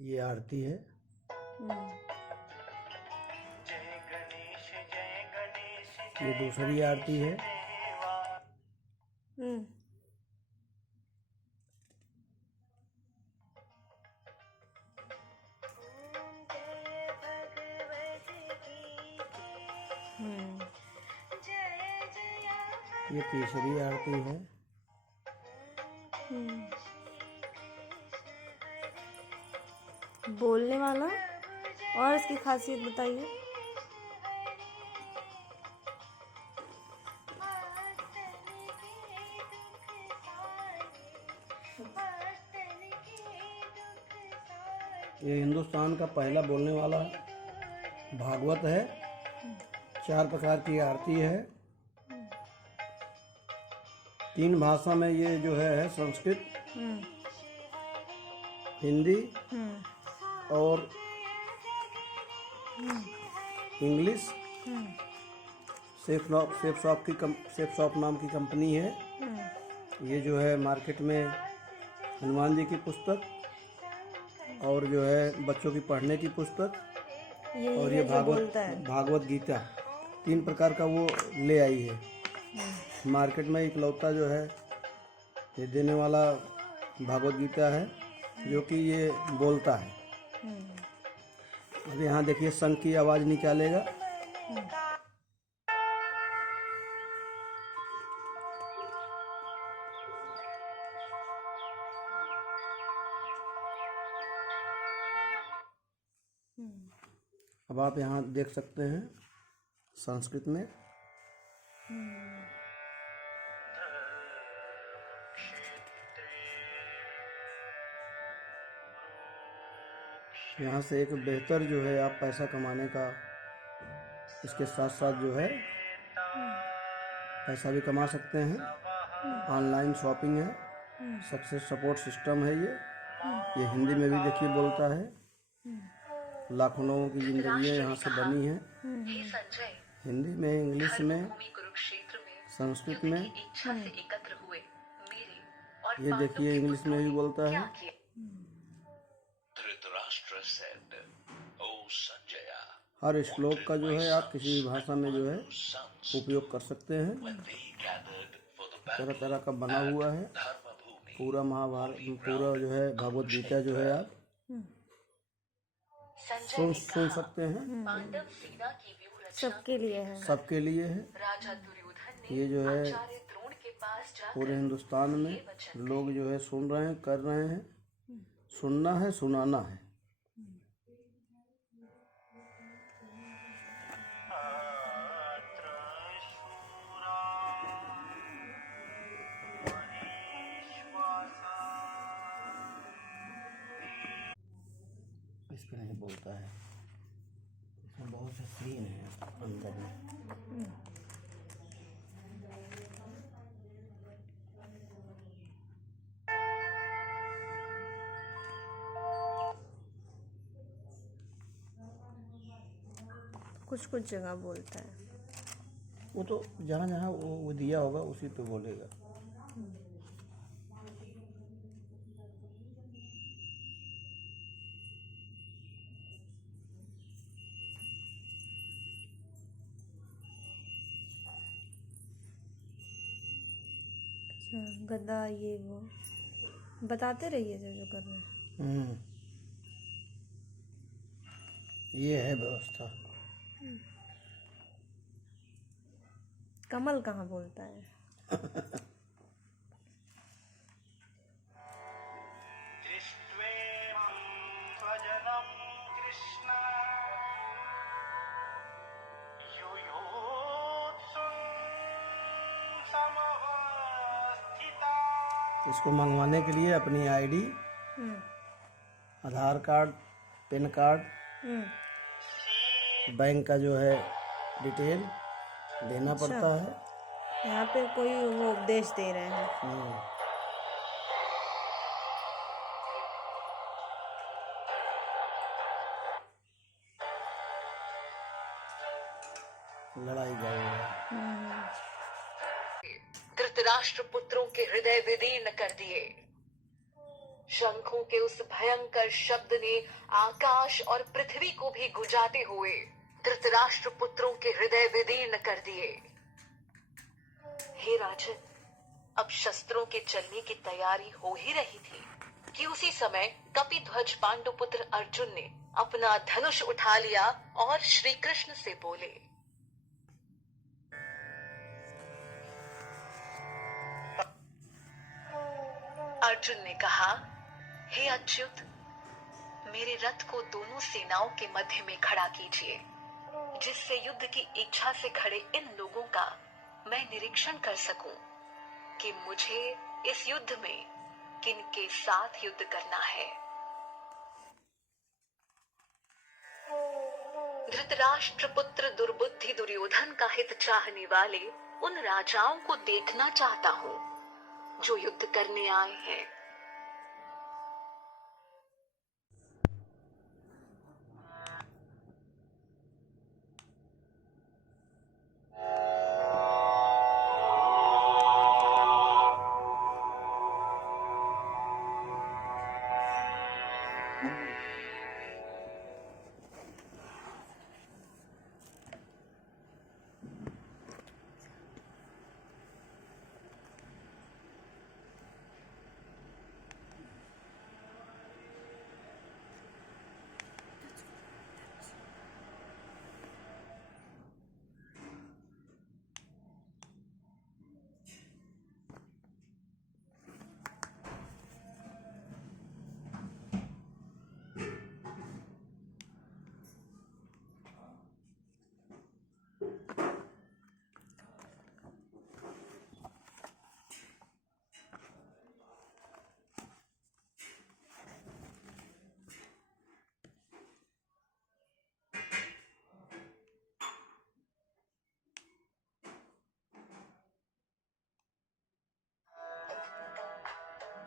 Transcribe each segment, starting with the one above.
ये आरती है। ये दूसरी आरती है। ये तीसरी आरती है। बोलने वाला और इसकी खासियत बताइए। ये हिंदुस्तान का पहला बोलने वाला भागवत है। 4 प्रकार की आरती है। 3 भाषा में ये जो है संस्कृत, हिंदी और इंग्लिश। सेफ शॉप नाम की कंपनी है। ये जो है मार्केट में हनुमान जी की पुस्तक और जो है बच्चों की पढ़ने की पुस्तक और ये भागवत गीता 3 प्रकार का वो ले आई है। मार्केट में इकलौता जो है ये देने वाला भागवत गीता है जो कि ये बोलता है। अब यहाँ देखिए शंख की आवाज़ निकालेगा। अब आप यहाँ देख सकते हैं संस्कृत में। यहाँ से एक बेहतर जो है आप पैसा कमाने का इसके साथ साथ जो है पैसा भी कमा सकते हैं। ऑनलाइन शॉपिंग है, सक्सेस सपोर्ट सिस्टम है। ये हिंदी में भी देखिए बोलता है। लाखों लोगों की जिंदगी यहाँ से बनी है। हिंदी में, इंग्लिश में, संस्कृत में। ये देखिए इंग्लिश में भी बोलता है। हर श्लोक का जो है आप किसी भी भाषा में जो है उपयोग कर सकते हैं। तरह तरह का बना हुआ है पूरा महाभारत, पूरा जो है भगवत गीता जो है आप सुन सकते हैं। सबके लिए है। सबके लिए है। ये जो है पूरे हिंदुस्तान में लोग जो है सुन रहे हैं, कर रहे हैं। सुनना है, सुनाना है। इस पर नहीं बोलता है। इसमें बहुत से सीन है अंदर में। कुछ जगह बोलता है। वो तो जहाँ जहाँ वो दिया होगा उसी पे बोलेगा। अच्छा, गदा ये वो बताते रहिए जो कर रहे हैं। ये है व्यवस्था। कमल कहाँ बोलता है? इसको मंगवाने के लिए अपनी आईडी, आधार कार्ड, पैन कार्ड, बैंक का जो है डिटेल देना पड़ता है। यहाँ पे कोई वो उपदेश दे रहे हैं। लड़ाई जाएगी। धृतराष्ट्र पुत्रों के हृदय विदीर्ण कर दिए। शंखों के उस भयंकर शब्द ने आकाश और पृथ्वी को भी गुजाते हुए धृतराष्ट्र पुत्रों के हृदय विदीर्ण कर दिए। हे राजन, अब शस्त्रों के चलने की तैयारी हो ही रही थी कि उसी समय कपिध्वज पांडुपुत्र अर्जुन ने अपना धनुष उठा लिया और श्री कृष्ण से बोले, अर्जुन ने कहा, हे अच्युत, मेरे रथ को दोनों सेनाओं के मध्य में खड़ा कीजिए, जिससे युद्ध की इच्छा से खड़े इन लोगों का मैं निरीक्षण कर सकूं कि मुझे इस युद्ध में किनके साथ युद्ध करना है। धृतराष्ट्र पुत्र दुर्बुद्धि दुर्योधन का हित चाहने वाले उन राजाओं को देखना चाहता हूं जो युद्ध करने आए हैं।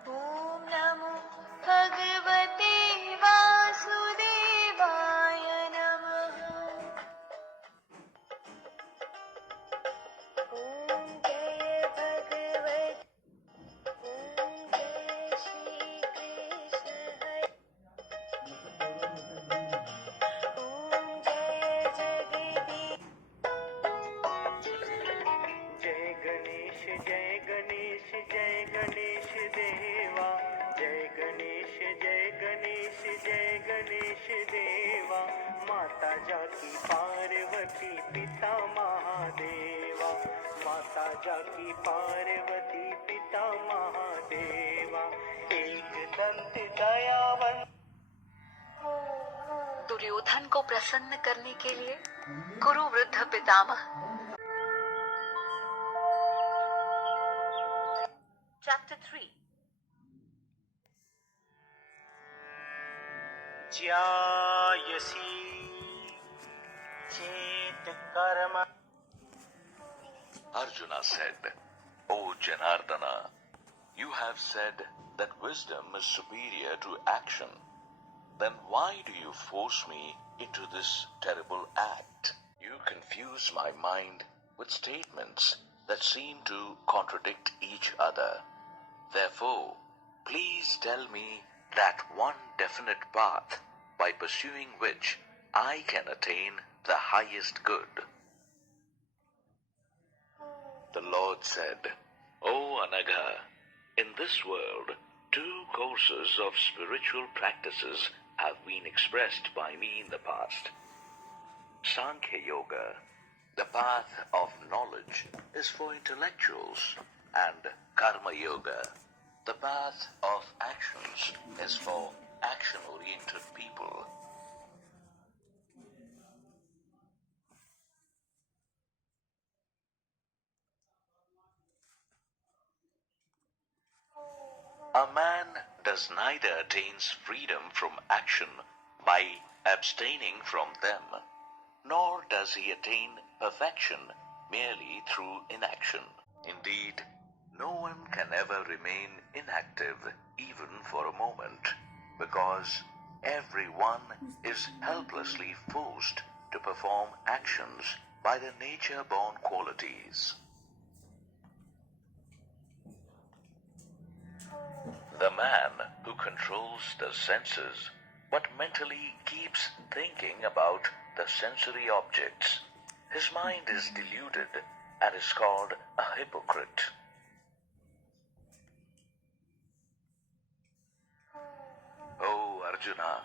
ओम नमो भगवते वासुदेवाय नमः। ओम जय भगवत, ओम जय श्री कृष्ण हरे, ओम जय जगदीश। जय गणेश जय गणेश जय गणेश देवा, जय गणेश जय गणेश जय गणेश देवा, माता जाकी पार्वती पिता महादेवा, माता जाकी पार्वती पिता महादेवा, एक दंत दयावंत। दुर्योधन को प्रसन्न करने के लिए कुरु वृद्ध पितामह। Chapter 3. ज्यायसी चेत कर्म। Arjuna said, O Janardana, you have said that wisdom is superior to action. Then why do you force me into this terrible act? You confuse my mind with statements that seem to contradict each other. Therefore, please tell me that one definite path by pursuing which I can attain the highest good. The Lord said, O Anagha, in this world, two courses of spiritual practices have been expressed by me in the past. Sankhya Yoga, the path of knowledge, is for intellectuals, and Karma Yoga, the path of actions, is for action-oriented people. A man does neither attains freedom from action by abstaining from them, nor does he attain perfection merely through inaction. Indeed, no one can ever remain inactive even for a moment, because everyone is helplessly forced to perform actions by their nature-born qualities. The man who controls the senses but mentally keeps thinking about the sensory objects, his mind is deluded and is called a hypocrite. O Arjuna,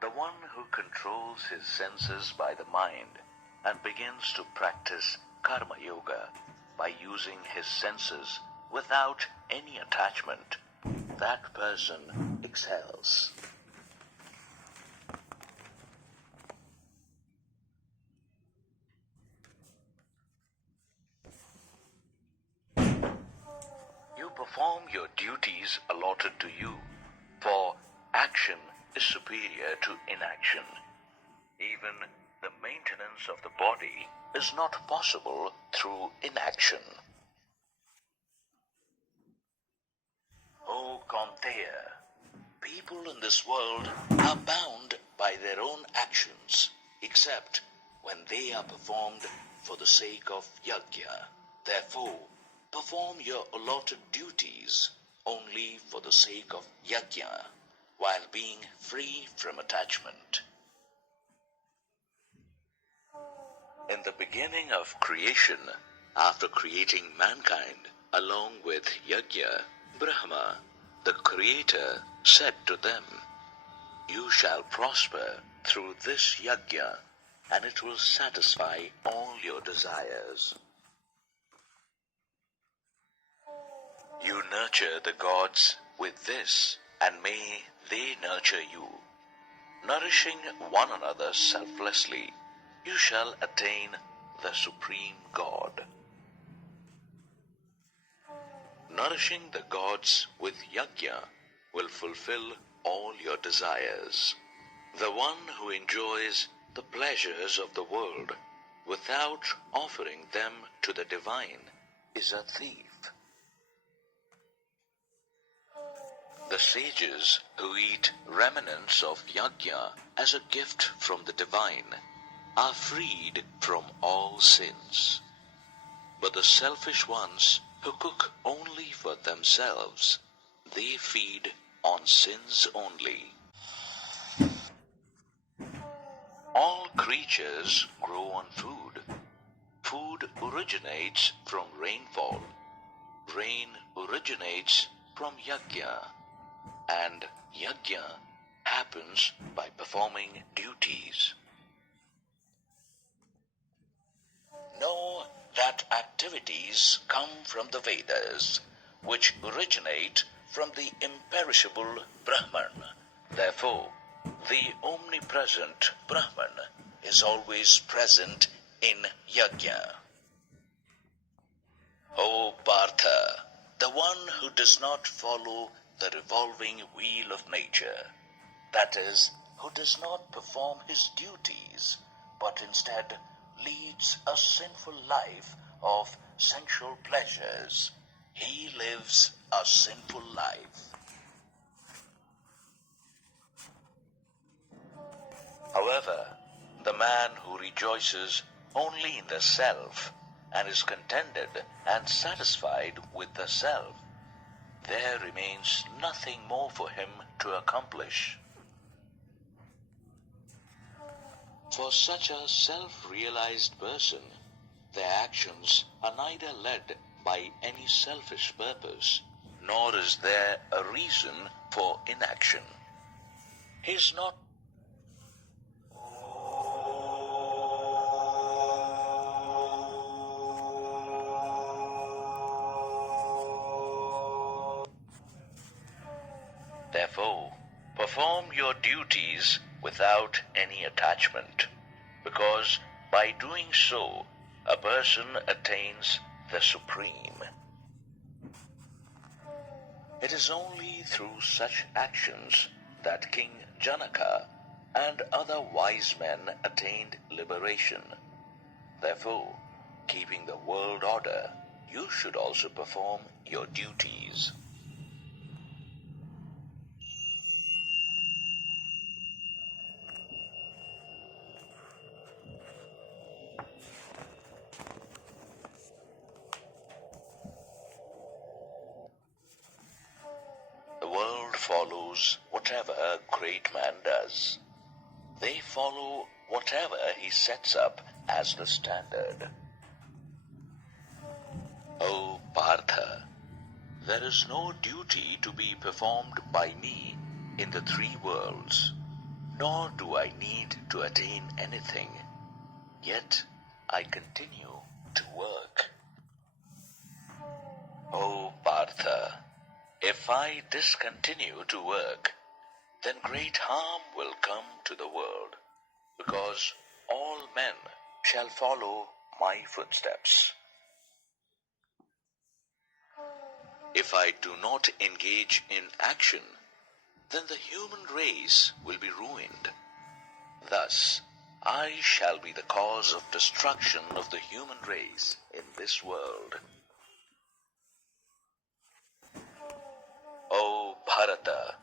the one who controls his senses by the mind and begins to practice karma yoga by using his senses without any attachment, that person excels. You perform your duties allotted to you, for action is superior to inaction. Even the maintenance of the body is not possible through inaction. O Kaunteya, people in this world are bound by their own actions, except when they are performed for the sake of yajna. Therefore, perform your allotted duties only for the sake of yajna, while being free from attachment. In the beginning of creation, after creating mankind along with yajna, Brahma, the Creator, said to them, "You shall prosper through this yajna, and it will satisfy all your desires." You nurture the gods with this, and may they nurture you. Nourishing one another selflessly, you shall attain the Supreme God. Nourishing the gods with yajna will fulfill all your desires. The one who enjoys the pleasures of the world without offering them to the divine is a thief. The sages who eat remnants of yajna as a gift from the divine are freed from all sins. But the selfish ones who cook only for themselves, they feed on sins only. All creatures grow on food. Food originates from rainfall. Rain originates from yajna. And yajna happens by performing duties. Know that activities come from the Vedas, which originate from the imperishable Brahman. Therefore, the omnipresent Brahman is always present in yajna. O Partha, the one who does not follow the revolving wheel of nature, that is, who does not perform his duties, but instead leads a sinful life of sensual pleasures, he lives a sinful life. However, the man who rejoices only in the self and is contented and satisfied with the self, there remains nothing more for him to accomplish. For such a self-realized person, their actions are neither led by any selfish purpose, nor is there a reason for inaction. He is not Therefore, perform your duties without any attachment, because by doing so, a person attains the Supreme. It is only through such actions that King Janaka and other wise men attained liberation. Therefore, keeping the world order, you should also perform your duties. The follows whatever a great man does. They follow whatever he sets up as the standard. O Partha, there is no duty to be performed by me in the three worlds, nor do I need to attain anything, yet I continue to work. O Partha, if I discontinue to work, then great harm will come to the world, because all men shall follow my footsteps. If I do not engage in action, then the human race will be ruined. Thus, I shall be the cause of destruction of the human race in this world. O Bharata,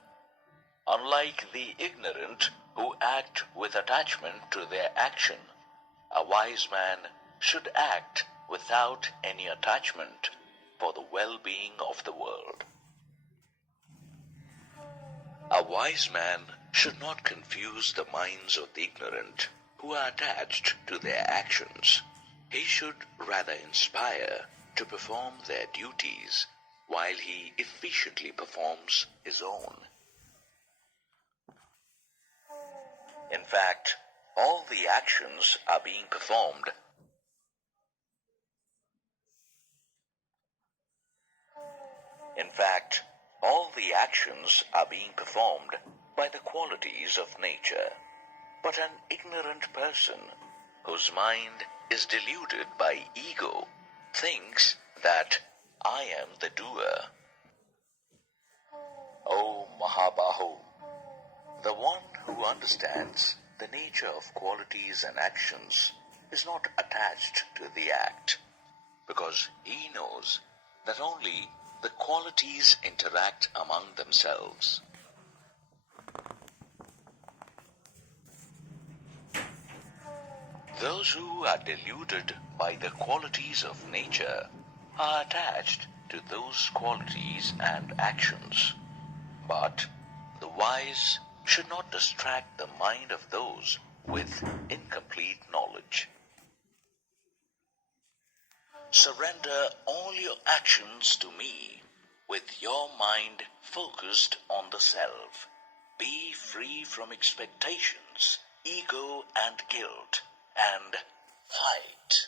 unlike the ignorant who act with attachment to their action, a wise man should act without any attachment for the well-being of the world. A wise man should not confuse the minds of the ignorant who are attached to their actions. He should rather inspire to perform their duties while he efficiently performs his own. In fact, all the actions are being performed by the qualities of nature. But an ignorant person, whose mind is deluded by ego, thinks that I am the doer. O Mahabahu, the one who understands the nature of qualities and actions is not attached to the act, because he knows that only the qualities interact among themselves. Those who are deluded by the qualities of nature are attached to those qualities and actions. But the wise should not distract the mind of those with incomplete knowledge. Surrender all your actions to me, with your mind focused on the self. Be free from expectations, ego, and guilt, and fight.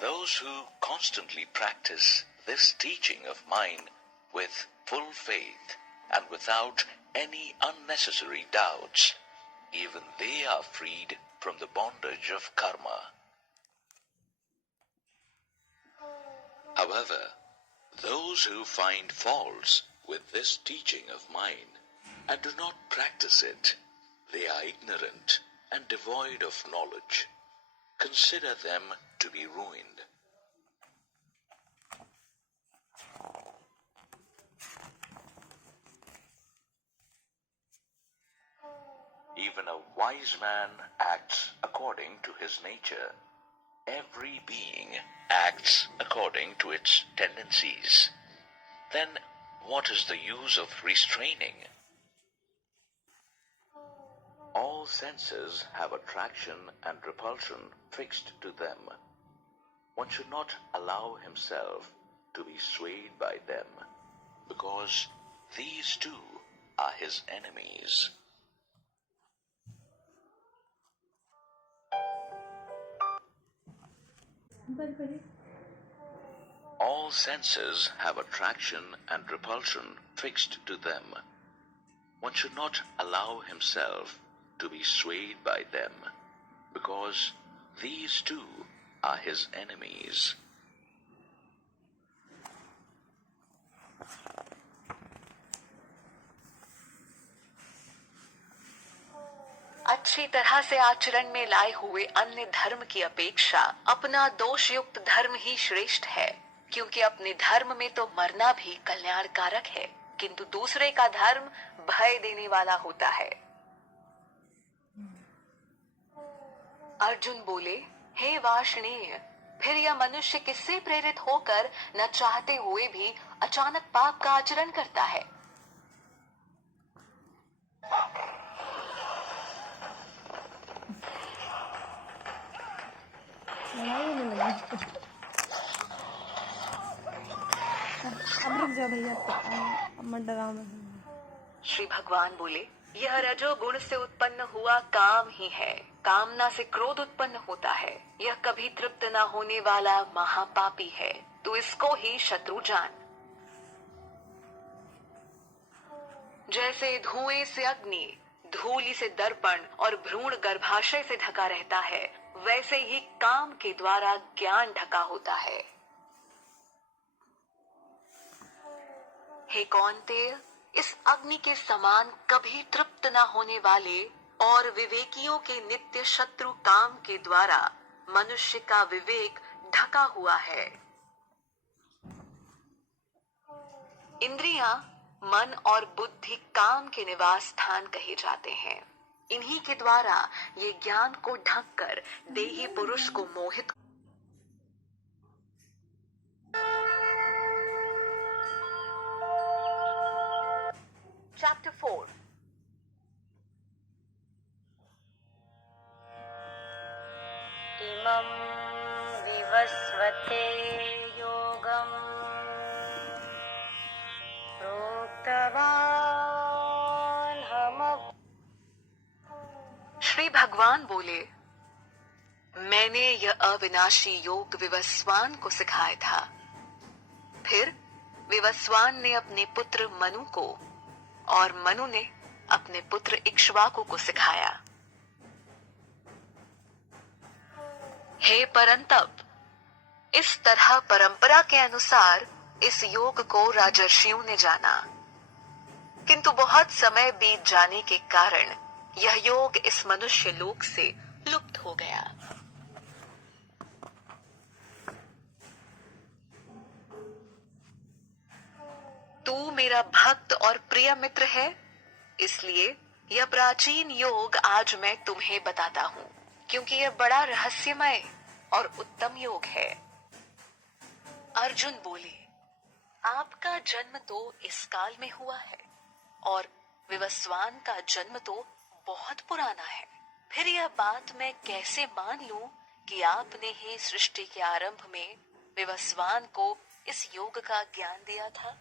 Those who constantly practice this teaching of mine with full faith and without any unnecessary doubts, even they are freed from the bondage of karma. However, those who find faults with this teaching of mine and do not practice it, they are ignorant and devoid of knowledge. Consider them to be ruined. Even a wise man acts according to his nature. Every being acts according to its tendencies. Then what is the use of restraining? All senses have attraction and repulsion fixed to them. One should not allow himself to be swayed by them, because these too are his enemies. All senses have attraction and repulsion fixed to them. One should not allow himself to be swayed by them, because these too are his enemies. अच्छी तरह से आचरण में लाए हुए अन्य धर्म की अपेक्षा अपना दोष युक्त धर्म ही श्रेष्ठ है, क्योंकि अपने धर्म में तो मरना भी कल्याणकारक है, किंतु दूसरे का धर्म भय देने वाला होता है। अर्जुन बोले, हे वार्ष्णेय, फिर यह मनुष्य किससे प्रेरित होकर न चाहते हुए भी अचानक पाप का आचरण करता है? अब रुक जा भैया, अब मत डराओ मैं। श्री भगवान बोले, यह रजोगुण से उत्पन्न हुआ काम ही है। कामना से क्रोध उत्पन्न होता है। यह कभी तृप्त न होने वाला महापापी है। तू इसको ही शत्रु जान। जैसे धुएं से अग्नि, धूलि से दर्पण और भ्रूण गर्भाशय से ढका रहता है, वैसे ही काम के द्वारा ज्ञान ढका होता है। हे कौन्तेय, इस अग्नि के समान कभी तृप्त न होने वाले और विवेकियों के नित्य शत्रु काम के द्वारा मनुष्य का विवेक ढका हुआ है। इंद्रियां, मन और बुद्धि काम के निवास स्थान कहे जाते हैं। इन्हीं के द्वारा ये ज्ञान को ढककर देही पुरुष को मोहित। Chapter 4. इमं विवस्वते योगं प्रोक्तवान् हम। श्री भगवान बोले, मैंने यह अविनाशी योग विवस्वान को सिखाया था। फिर विवस्वान ने अपने पुत्र मनु को और मनु ने अपने पुत्र इक्ष्वाकु को सिखाया। हे परंतप, इस तरह परंपरा के अनुसार इस योग को राजर्षियों ने जाना, किंतु बहुत समय बीत जाने के कारण यह योग इस मनुष्य लोक से लुप्त हो गया। तू मेरा भक्त और प्रिय मित्र है, इसलिए यह प्राचीन योग आज मैं तुम्हें बताता हूँ, क्योंकि यह बड़ा रहस्यमय और उत्तम योग है। अर्जुन बोले, आपका जन्म तो इस काल में हुआ है और विवस्वान का जन्म तो बहुत पुराना है। फिर यह बात मैं कैसे मान लूं कि आपने ही सृष्टि के आरंभ में विवस्वान को इस योग का ज्ञान दिया था?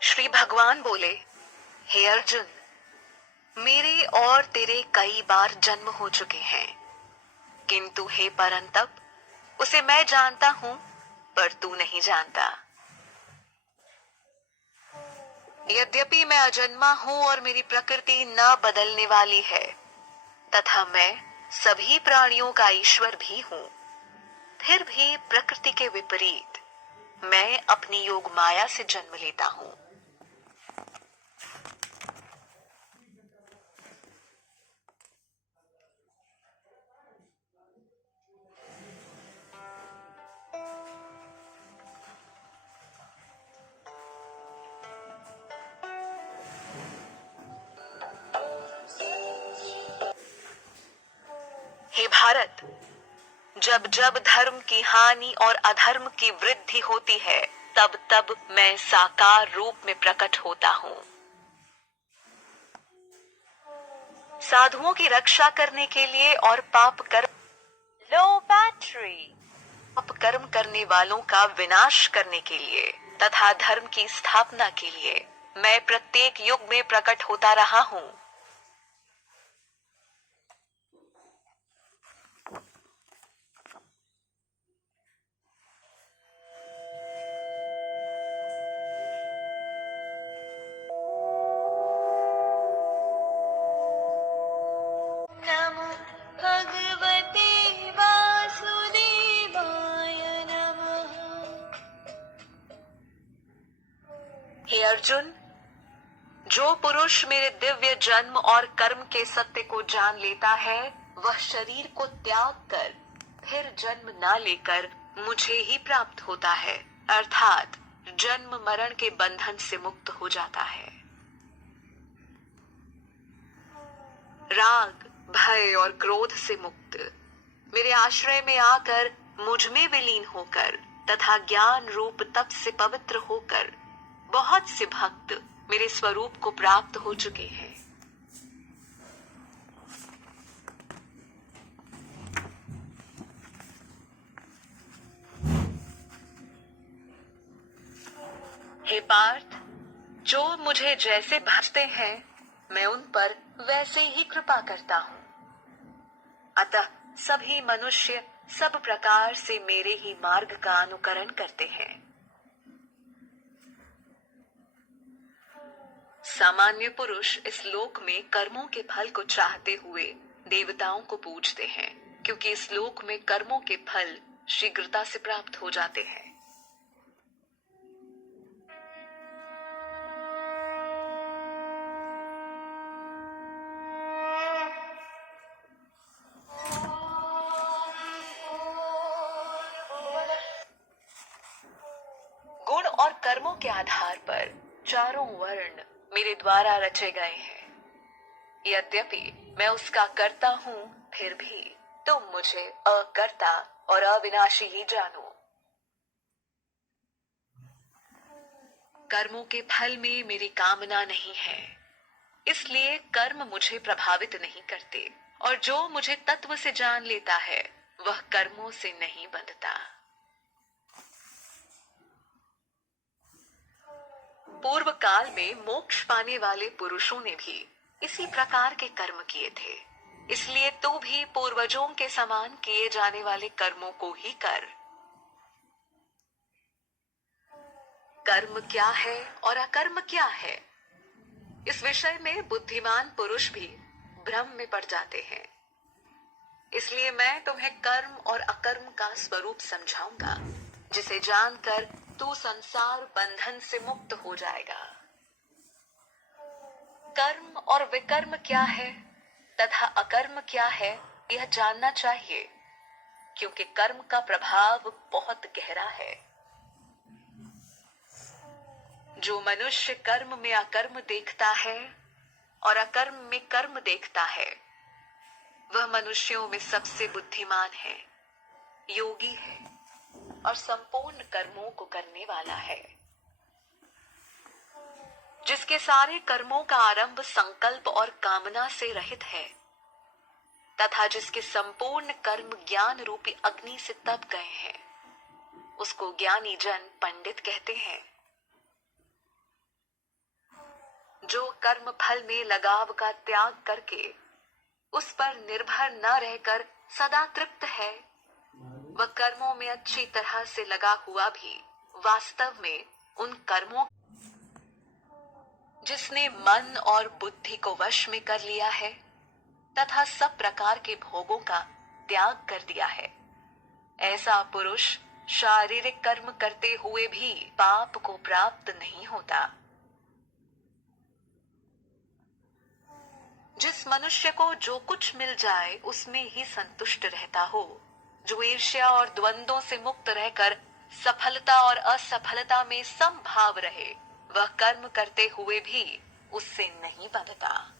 श्री भगवान बोले, हे अर्जुन, मेरे और तेरे कई बार जन्म हो चुके हैं, किंतु हे परंतप, उसे मैं जानता हूं पर तू नहीं जानता। यद्यपि मैं अजन्मा हूं और मेरी प्रकृति न बदलने वाली है, तथा मैं सभी प्राणियों का ईश्वर भी हूं, फिर भी प्रकृति के विपरीत मैं अपनी योग माया से जन्म लेता हूं। हे भारत, जब जब धर्म की हानि और अधर्म की वृद्धि होती है, तब तब मैं साकार रूप में प्रकट होता हूँ। साधुओं की रक्षा करने के लिए और पाप कर्म करने वालों का विनाश करने के लिए तथा धर्म की स्थापना के लिए मैं प्रत्येक युग में प्रकट होता रहा हूँ। नमो भगवते वासुदेवाय नमः। हे अर्जुन, जो पुरुष मेरे दिव्य जन्म और कर्म के सत्य को जान लेता है, वह शरीर को त्याग कर फिर जन्म ना लेकर मुझे ही प्राप्त होता है, अर्थात जन्म मरण के बंधन से मुक्त हो जाता है। राग, भय और क्रोध से मुक्त, मेरे आश्रय में आकर मुझ में विलीन होकर तथा ज्ञान रूप तप से पवित्र होकर बहुत से भक्त मेरे स्वरूप को प्राप्त हो चुके हैं। हे पार्थ, जो मुझे जैसे भजते हैं मैं उन पर वैसे ही कृपा करता हूँ। अतः सभी मनुष्य सब प्रकार से मेरे ही मार्ग का अनुकरण करते हैं। सामान्य पुरुष इस लोक में कर्मों के फल को चाहते हुए देवताओं को पूजते हैं, क्योंकि इस लोक में कर्मों के फल शीघ्रता से प्राप्त हो जाते हैं। गुण और कर्मों के आधार पर चारों वर्ण मेरे द्वारा रचे गए हैं। यद्यपि मैं उसका कर्ता हूँ, फिर भी तुम मुझे अकर्ता और अविनाशी ही जानो। कर्मों के फल में मेरी कामना नहीं है, इसलिए कर्म मुझे प्रभावित नहीं करते, और जो मुझे तत्व से जान लेता है वह कर्मों से नहीं बंधता। पूर्व काल में मोक्ष पाने वाले पुरुषों ने भी इसी प्रकार के कर्म किए थे, इसलिए तू भी पूर्वजों के समान किए जाने वाले कर्मों को ही कर। कर्म क्या है और अकर्म क्या है, इस विषय में बुद्धिमान पुरुष भी भ्रम में पड़ जाते हैं। इसलिए मैं तुम्हें कर्म और अकर्म का स्वरूप समझाऊंगा, जिसे जानकर तू संसार बंधन से मुक्त हो जाएगा। कर्म और विकर्म क्या है तथा अकर्म क्या है, यह जानना चाहिए, क्योंकि कर्म का प्रभाव बहुत गहरा है। जो मनुष्य कर्म में अकर्म देखता है और अकर्म में कर्म देखता है, वह मनुष्यों में सबसे बुद्धिमान है, योगी है और संपूर्ण कर्मों को करने वाला है। जिसके सारे कर्मों का आरंभ संकल्प और कामना से रहित है तथा जिसके संपूर्ण कर्म ज्ञान रूपी अग्नि से तप गए हैं, उसको ज्ञानी जन पंडित कहते हैं। जो कर्म फल में लगाव का त्याग करके उस पर निर्भर न रहकर सदा तृप्त है, वह कर्मों में अच्छी तरह से लगा हुआ भी वास्तव में उन कर्मों, जिसने मन और बुद्धि को वश में कर लिया है तथा सब प्रकार के भोगों का त्याग कर दिया है, ऐसा पुरुष शारीरिक कर्म करते हुए भी पाप को प्राप्त नहीं होता। जिस मनुष्य को जो कुछ मिल जाए उसमें ही संतुष्ट रहता हो, जो ईर्ष्या और द्वंद्वों से मुक्त रहकर सफलता और असफलता में समभाव रहे, वह कर्म करते हुए भी उससे नहीं बंधता।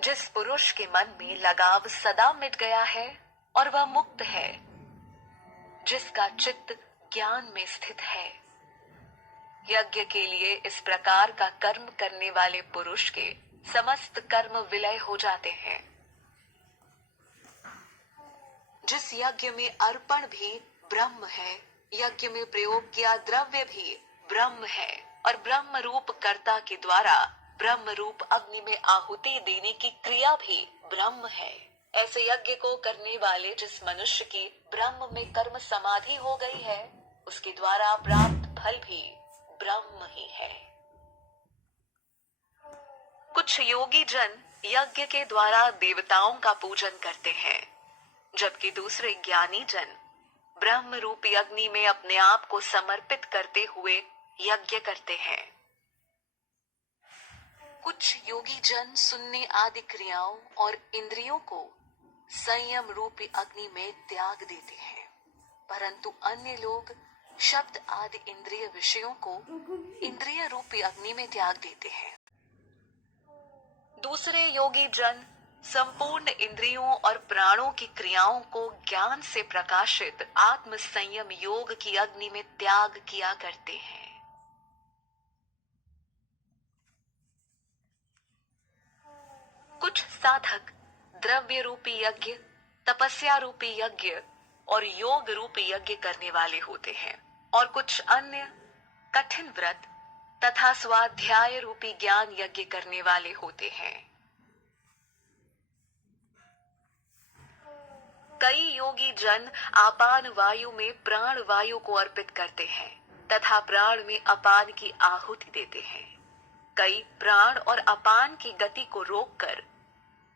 जिस पुरुष के मन में लगाव सदा मिट गया है और वह मुक्त है, जिसका चित्त ज्ञान में स्थित है, यज्ञ के लिए इस प्रकार का कर्म करने वाले पुरुष के समस्त कर्म विलय हो जाते हैं। जिस यज्ञ में अर्पण भी ब्रह्म है, यज्ञ में प्रयोग किया द्रव्य भी ब्रह्म है और ब्रह्म रूप कर्ता के द्वारा ब्रह्म रूप अग्नि में आहुति देने की क्रिया भी ब्रह्म है, ऐसे यज्ञ को करने वाले जिस मनुष्य की ब्रह्म में कर्म समाधि हो गई है, उसके द्वारा प्राप्त फल भी ब्रह्म ही है। कुछ योगी जन यज्ञ के द्वारा देवताओं का पूजन करते हैं, जबकि दूसरे ज्ञानी जन ब्रह्म रूपी अग्नि में अपने आप को समर्पित करते हुए यज्ञ करते हैं। कुछ योगी जन सुनने आदि क्रियाओं और इंद्रियों को संयम रूपी अग्नि में त्याग देते हैं, परंतु अन्य लोग शब्द आदि इंद्रिय विषयों को इंद्रिय रूपी अग्नि में त्याग देते हैं। दूसरे योगी जन संपूर्ण इंद्रियों और प्राणों की क्रियाओं को ज्ञान से प्रकाशित आत्म संयम योग की अग्नि में त्याग किया करते हैं। कुछ साधक द्रव्य रूपी यज्ञ, तपस्या रूपी यज्ञ और योग रूपी यज्ञ करने वाले होते हैं, और कुछ अन्य कठिन व्रत तथा स्वाध्याय रूपी ज्ञान यज्ञ करने वाले होते हैं। कई योगी जन आपान वायु में प्राण वायु को अर्पित करते हैं तथा प्राण में अपान की आहुति देते हैं। कई प्राण और अपान की गति को रोककर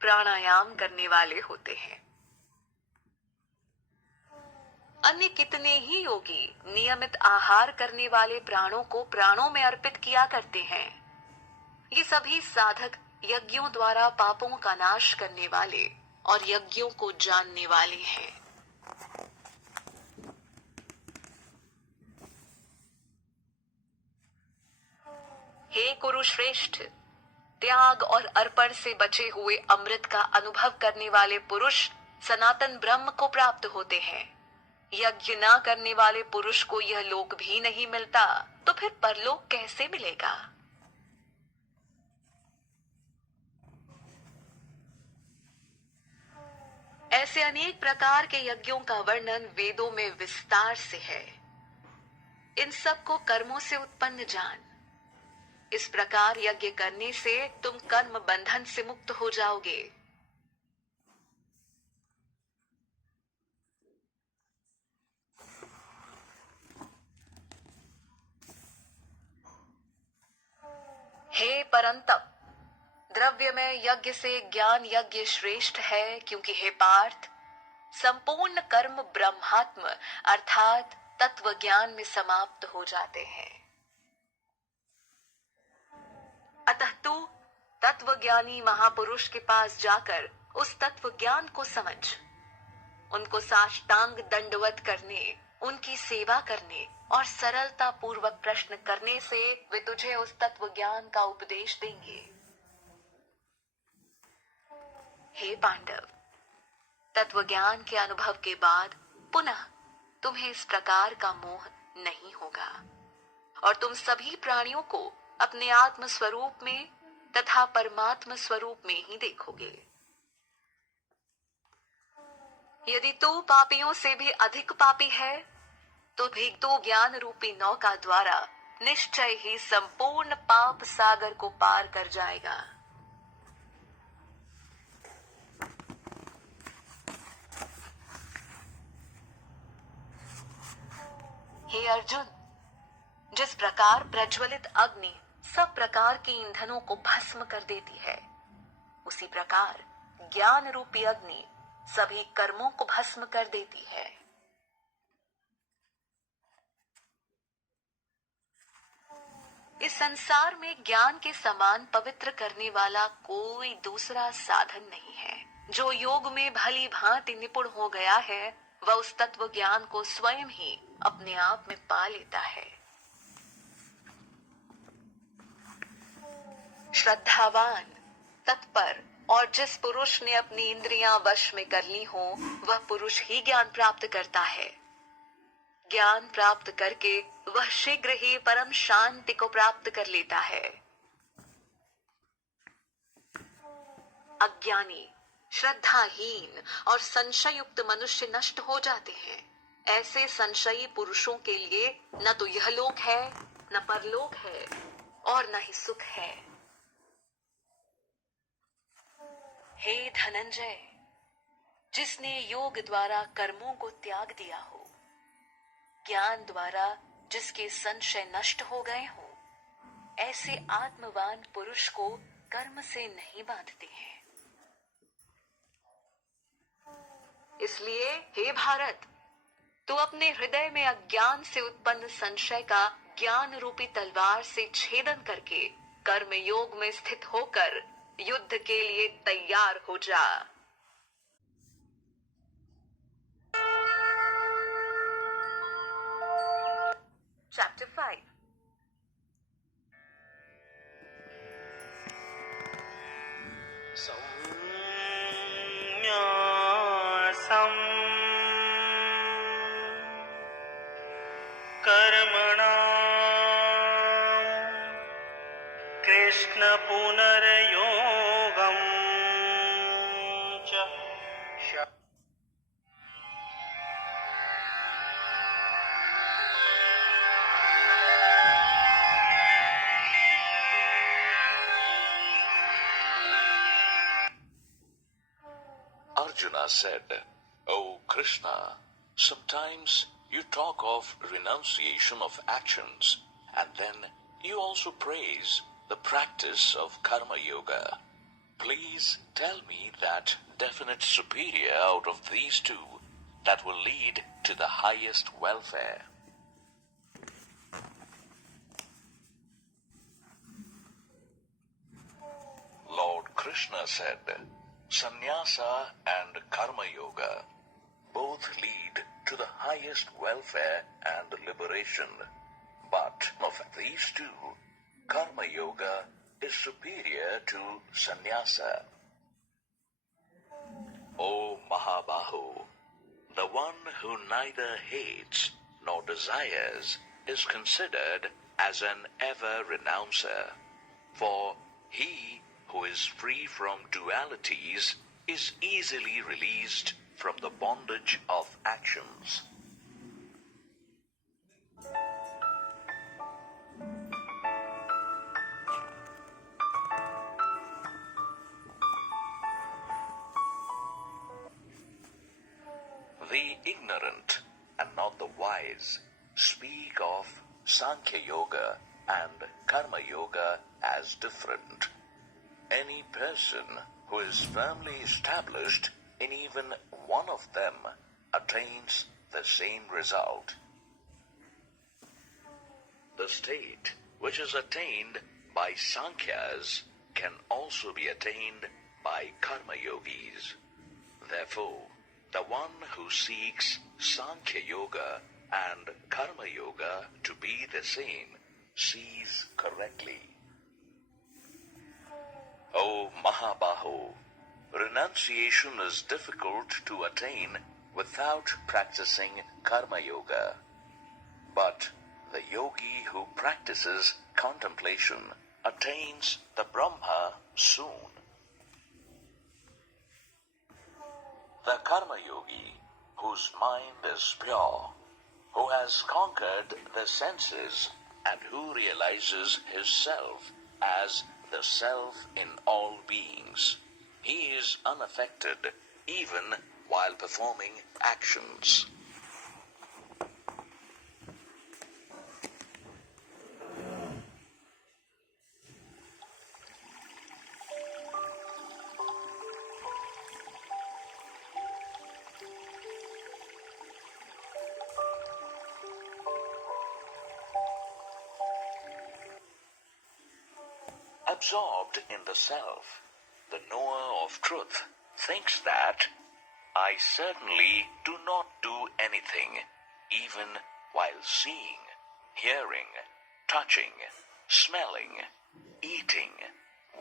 प्राणायाम करने वाले होते हैं। अन्य कितने ही योगी नियमित आहार करने वाले प्राणों को प्राणों में अर्पित किया करते हैं। ये सभी साधक यज्ञों द्वारा पापों का नाश करने वाले और यज्ञों को जानने वाले हैं। हे कुरुश्रेष्ठ, त्याग और अर्पण से बचे हुए अमृत का अनुभव करने वाले पुरुष सनातन ब्रह्म को प्राप्त होते हैं। यज्ञ न करने वाले पुरुष को यह लोक भी नहीं मिलता, तो फिर परलोक कैसे मिलेगा? ऐसे अनेक प्रकार के यज्ञों का वर्णन वेदों में विस्तार से है। इन सब को कर्मों से उत्पन्न जान। इस प्रकार यज्ञ करने से तुम कर्म बंधन से मुक्त हो जाओगे। हे परंतप, द्रव्य में यज्ञ से ज्ञान यज्ञ श्रेष्ठ है, क्योंकि हे पार्थ, संपूर्ण कर्म ब्रह्मात्म अर्थात तत्व ज्ञान में समाप्त हो जाते हैं। अतः तू तत्वज्ञानी महापुरुष के पास जाकर उस तत्व ज्ञान को समझ। उनको साष्टांग दंडवत करने, उनकी सेवा करने और सरलता पूर्वक प्रश्न करने से वे तुझे उस तत्व ज्ञान का उपदेश देंगे। हे पांडव, तत्व ज्ञान के अनुभव के बाद पुनः तुम्हें इस प्रकार का मोह नहीं होगा और तुम सभी प्राणियों को अपने आत्म स्वरूप में तथा परमात्म स्वरूप में ही देखोगे। यदि तू पापियों से भी अधिक पापी है, तो भी तू ज्ञान रूपी नौका द्वारा निश्चय ही संपूर्ण पाप सागर को पार कर जाएगा। हे अर्जुन, जिस प्रकार प्रज्वलित अग्नि सब प्रकार के ईंधनों को भस्म कर देती है, उसी प्रकार ज्ञान रूपी अग्नि सभी कर्मों को भस्म कर देती है। इस संसार में ज्ञान के समान पवित्र करने वाला कोई दूसरा साधन नहीं है। जो योग में भली भांति निपुण हो गया है, वह उस तत्व ज्ञान को स्वयं ही अपने आप में पा लेता है। श्रद्धावान, तत्पर और जिस पुरुष ने अपनी इंद्रियां वश में कर ली हो, वह पुरुष ही ज्ञान प्राप्त करता है। ज्ञान प्राप्त करके वह शीघ्र ही परम शांति को प्राप्त कर लेता है। अज्ञानी, श्रद्धाहीन और संशय युक्त मनुष्य नष्ट हो जाते हैं। ऐसे संशयी पुरुषों के लिए न तो यह लोक है, न परलोक है और न ही सुख है। हे धनंजय, जिसने योग द्वारा कर्मों को त्याग दिया हो, ज्ञान द्वारा जिसके संशय नष्ट हो गए हो, ऐसे आत्मवान पुरुष को कर्म से नहीं बांधते हैं। इसलिए हे भारत, तू अपने हृदय में अज्ञान से उत्पन्न संशय का ज्ञान रूपी तलवार से छेदन करके कर्म योग में स्थित होकर युद्ध के लिए तैयार हो जा। Chapter 5. संन्यासम् कर्मणाम् कृष्ण पुनर्योगम् च Arjuna said, O Krishna, sometimes you talk of renunciation of actions, and then you also praise the practice of karma yoga. Please tell me that definite superior out of these two that will lead to the highest welfare. Lord Krishna said, Sannyasa and Karma Yoga both lead to the highest welfare and liberation. But of these two, Karma Yoga is superior to Sannyasa. O Mahabahu, the one who neither hates nor desires is considered as an ever-renouncer, for he who is free from dualities is easily released from the bondage of actions. The ignorant and not the wise speak of Sankhya Yoga and Karma Yoga as different. Any person who is firmly established in even one of them attains the same result. The state which is attained by Sankhyas can also be attained by Karma Yogis. Therefore, the one who seeks Sankhya Yoga and Karma Yoga to be the same sees correctly. O Mahabahu, renunciation is difficult to attain without practicing Karma Yoga. But the yogi who practices contemplation attains the Brahma soon. The Karma Yogi, whose mind is pure, who has conquered the senses and who realizes his self as the self in all beings, he is unaffected even while performing actions. Absorbed in the self, the knower of truth thinks that I certainly do not do anything, even while seeing, hearing, touching, smelling, eating,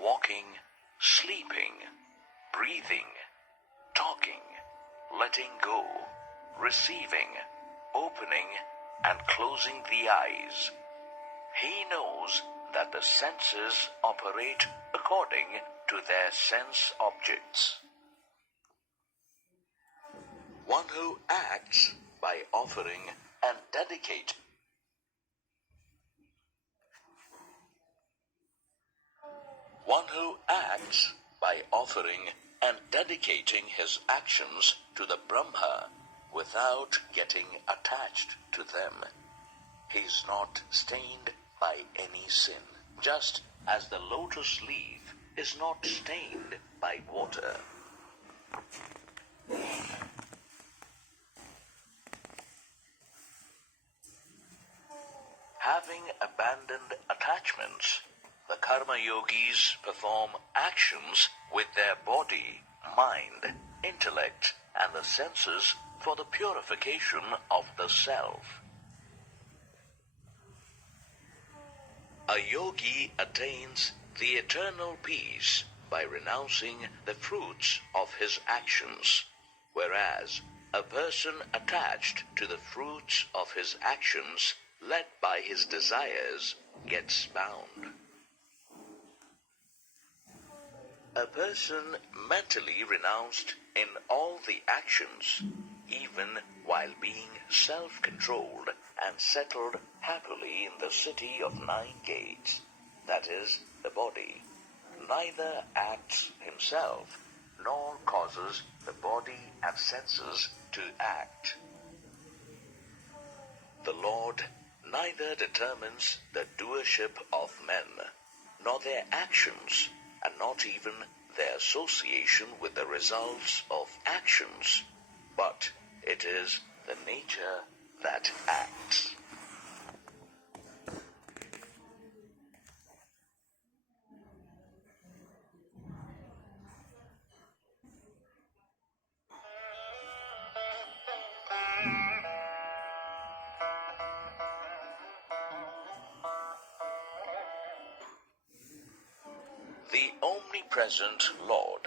walking, sleeping, breathing, talking, letting go, receiving, opening, and closing the eyes. He knows that the senses operate according to their sense objects. One who acts by offering and dedicating his actions to the Brahma without getting attached to them, he is not stained by any sin, just as the lotus leaf is not stained by water. Having abandoned attachments, the karma yogis perform actions with their body, mind, intellect, and the senses for the purification of the self. A yogi attains the eternal peace by renouncing the fruits of his actions, whereas a person attached to the fruits of his actions, led by his desires, gets bound. A person mentally renounced in all the actions, even while being self-controlled and settled happily in the city of 9 gates, that is, the body, neither acts himself nor causes the body and senses to act. The Lord neither determines the doership of men, nor their actions, and not even their association with the results of actions, but it is the nature that acts. The omnipresent Lord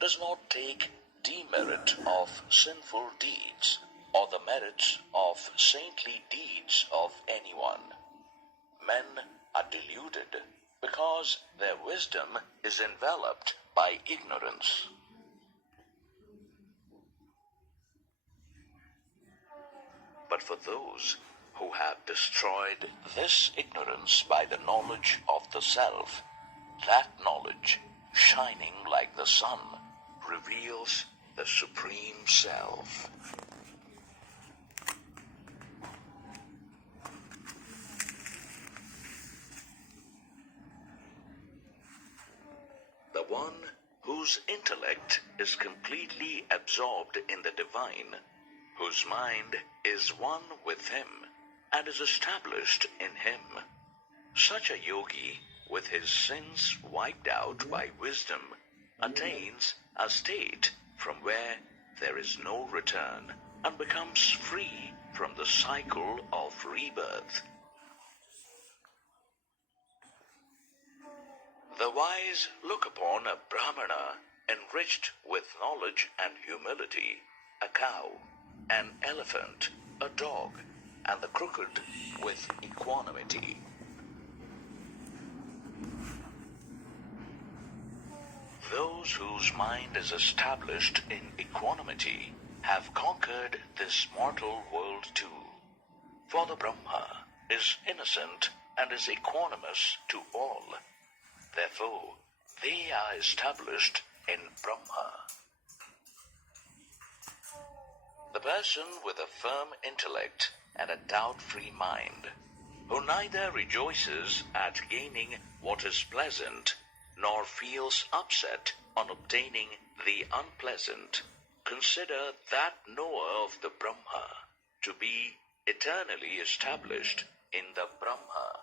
does not take demerit of sinful deeds or the merits of saintly deeds of anyone. Men are deluded because their wisdom is enveloped by ignorance. But for those who have destroyed this ignorance by the knowledge of the self, that knowledge, shining like the sun, reveals the Supreme Self. The one whose intellect is completely absorbed in the divine, whose mind is one with him and is established in him, such a yogi, with his sins wiped out by wisdom, attains a state from where there is no return and becomes free from the cycle of rebirth. The wise look upon a Brahmana enriched with knowledge and humility, a cow, an elephant, a dog, and the crooked with equanimity. Those whose mind is established in equanimity have conquered this mortal world too. For the Brahma is innocent and is equanimous to all. Therefore, they are established in Brahma. The person with a firm intellect and a doubt-free mind, who neither rejoices at gaining what is pleasant, nor feels upset on obtaining the unpleasant, consider that knower of the Brahma to be eternally established in the Brahma.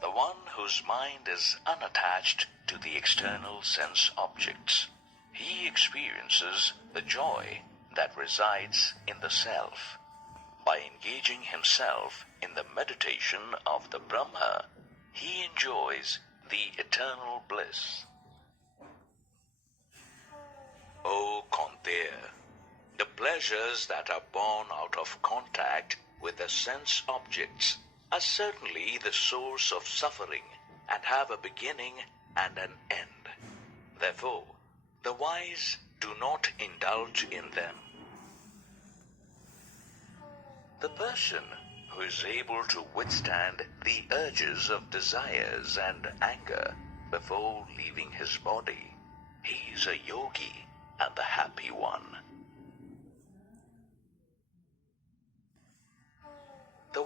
The one whose mind is unattached to the external sense objects, he experiences the joy that resides in the self. By engaging himself in the meditation of the Brahma, he enjoys the eternal bliss. O Kaunteya, the pleasures that are born out of contact with the sense objects are certainly the source of suffering and have a beginning and an end. Therefore, the wise do not indulge in them. The person who is able to withstand the urges of desires and anger before leaving his body, he is a yogi and the happy one.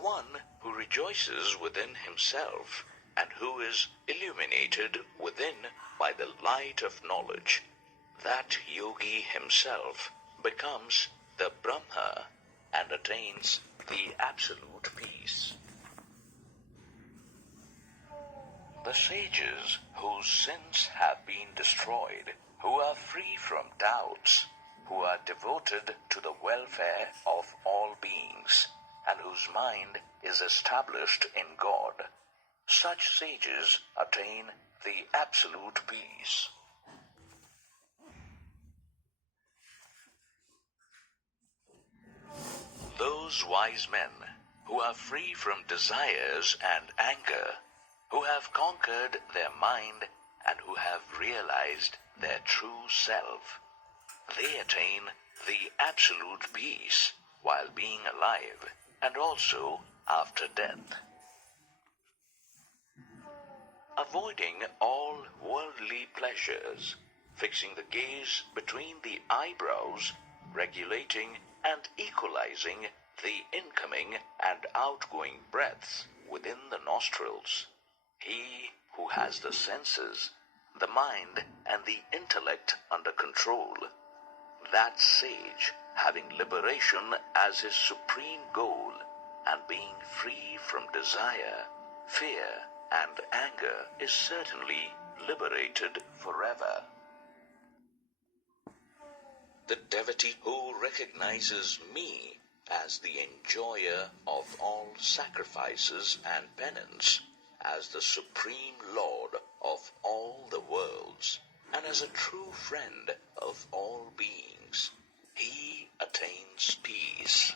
one who rejoices within himself and who is illuminated within by the light of knowledge, that yogi himself becomes the Brahma and attains the absolute peace. The sages whose sins have been destroyed, who are free from doubts, who are devoted to the welfare of all beings, and whose mind is established in God, such sages attain the absolute peace. Those wise men who are free from desires and anger, who have conquered their mind and who have realized their true self, they attain the absolute peace while being alive and also after death. Avoiding all worldly pleasures, fixing the gaze between the eyebrows, regulating and equalizing the incoming and outgoing breaths within the nostrils, he who has the senses, the mind, and the intellect under control, that sage, having liberation as his supreme goal, and being free from desire, fear, and anger, is certainly liberated forever. The devotee who recognizes me as the enjoyer of all sacrifices and penance, as the supreme Lord of all the worlds, and as a true friend of all beings, he attains peace.